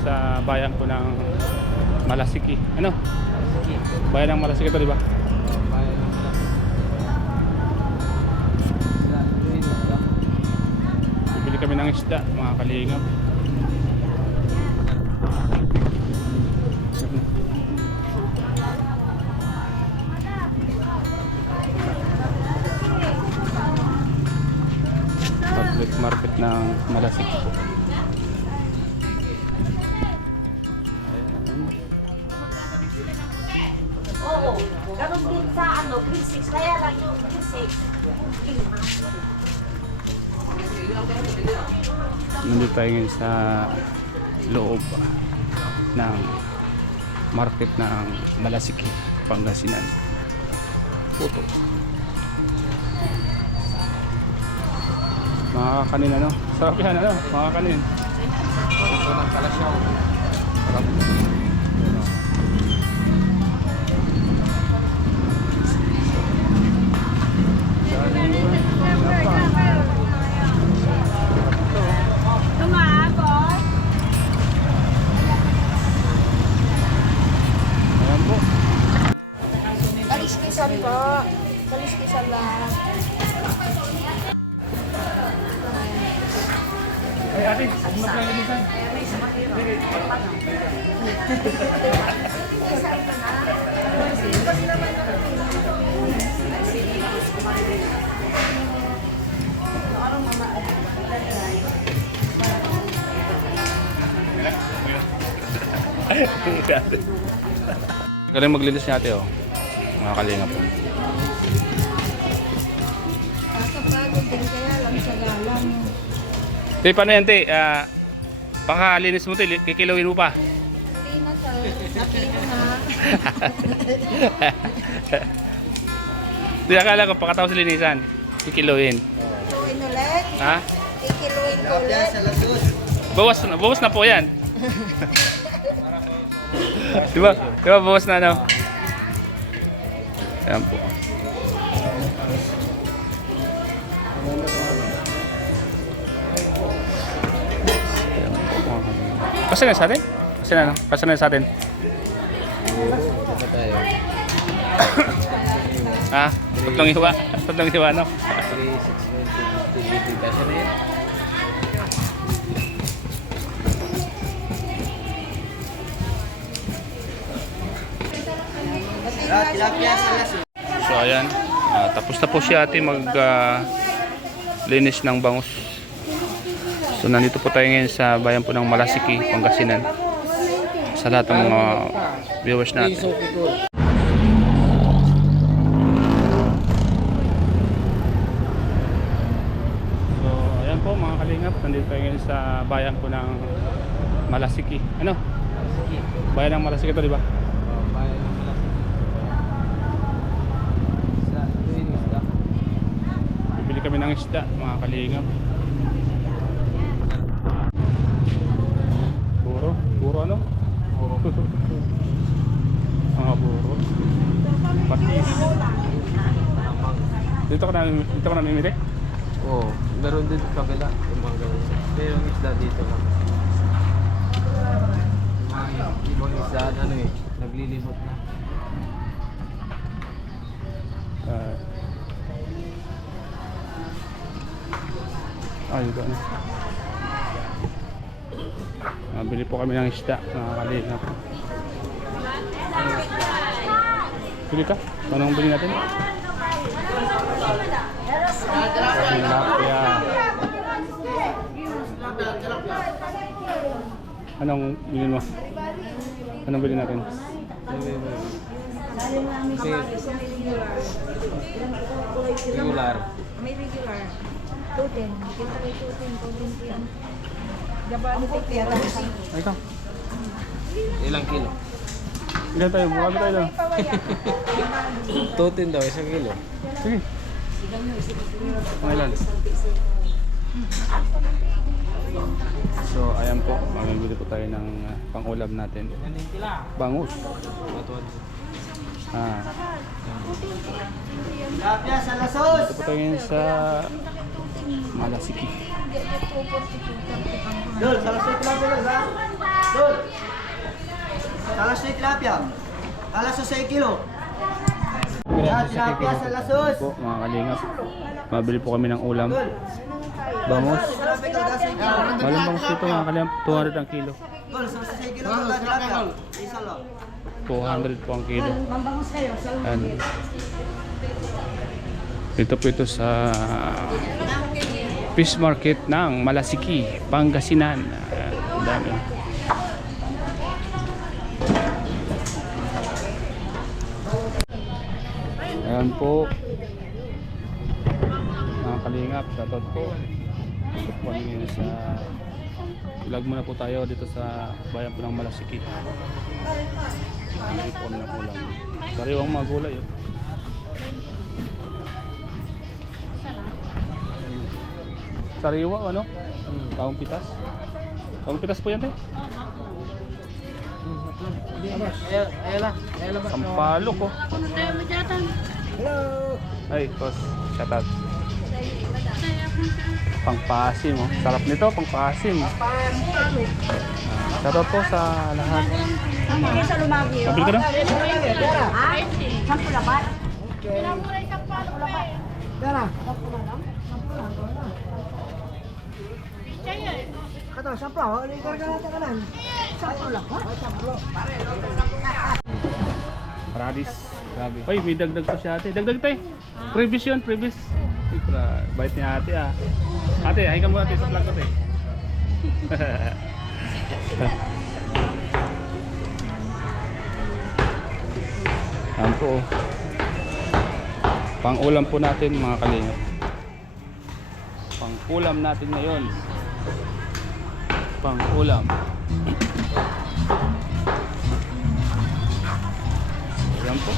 sa bayan po ng Malasiki. Ano? Bayan ng Malasiki to, di ba? Bayan ng Malasiki. Bibili kami ng isda, mga kalingap. Public market ng Malasiki po. Oo, ganun din sa grade 6, kaya lang yung grade 6. Nandito tayo ngayon sa loob ng market ng Malasiki, Pangasinan. Puto. Mga kakanin ano? Sarap yan ano? Mga kakanin. Ito ng kalasyaw. Sarap. Ayan po. Kaliskisan po. Kaliskisan lang. Ay ate, ano ba yung minsan? Galing maglinis niya ate oh. Mga kalinga po. Nakapagod din kaya lang sa galang. Te, paano yan te? Pakalinis mo te, kikilawin mo pa. Hindi na sa nakino na. Di akala ko pakatapos linisan, kikilawin. Kiluin ulit. Ha? Ikiluin ko ulit. Bawas na po yan. Diba? Diba bawas na ano? Ayan po. Kasi na sa atin? Kasi na, no? Kasi na sa atin? Ito tayo. Ha? Tatlong hiwa? Tatlong hiwa, no? 3, 6, 20, 50, 80. Kasi na yan. So ayan, tapos na po si ate mag linis ng bangus. So nandito po tayo ngayon sa bayan po ng Malasiki, Pangasinan. Sa lahat ng mga viewers natin. So ayan po mga kalingap, nandito tayo ngayon sa bayan po ng Malasiki. Ano? Bayan ng Malasiki to, di ba? Bayan ng Malasiki. Isda. Bibili kami ng isda, mga kalingap. Buro ano? Mga buro. Patis. Dito ka na mimili? Oo. Meron din sa kabila. Yung mga ganun. Pero yung isda dito lang. Ibang isda, ano eh. Naglilimot na. Dito ano? Bili po kami ng isda, mga kalingap. Bili ka? Anong bili natin? Tilapia. Anong bili mo? Anong bili natin? Regular. May regular. 210. Kita may 210 yan. Gabani ko pera. Ay ka. Ilang kilo? Ilan tayo? Marami tayo lang. Tutin daw, 1 kilo. Sige. Ilan? So ayan po, mamimili po tayo ng pang-ulam natin. Bangus. Ito po tayo ngayon sa Malasiki. Dol, sa lasot lang Dol. Talas na tilapia. Talas sa 6 kilo. Yan, tilapia sa lasos. Po, mga kalingap. Mabili po kami ng ulam. Bangus. Tilapia ka sa 6 kilo. Walang bangus dito mga kalingap. 200 ang kilo. Dol, sa 6 kilo ka tilapia. Isa lang. 200 po ang kilo. Mambangus kayo. Ayan. Ito po ito sa fish market ng Malasiki, Pangasinan. Ayan, ang dami. Ayan po. Mga kalingap, shoutout po. Ito po kami sa vlog muna po tayo dito sa bayan po ng Malasiki. Hindi po kami ng ulam. Sariwang mga gulay. Oh. Sariwa ano? Taong pitas. Taong pitas po yan eh. Ayan lang. Sampalok oh. Hello. Ay, boss. Shout out. Pangpasim oh. Sarap nito, pangpasim. Shout out po sa lahat. Hindi sa lumagi. Sabi ka na? Ay, sampu labat. Tara. Kato, sapla. Ano yung karga natin kanan? Sampu labat. Radis. Grabe. Hoy, may dagdag pa si ate. Dagdag tayo. Previous yun, previous. Bait ni ate ah. Ate, hay ka muna ate sa vlog ko ate. Ayan po oh. Pang-ulam po natin mga kalingap. Pang-ulam natin ngayon. Pang-ulam. Ayan po.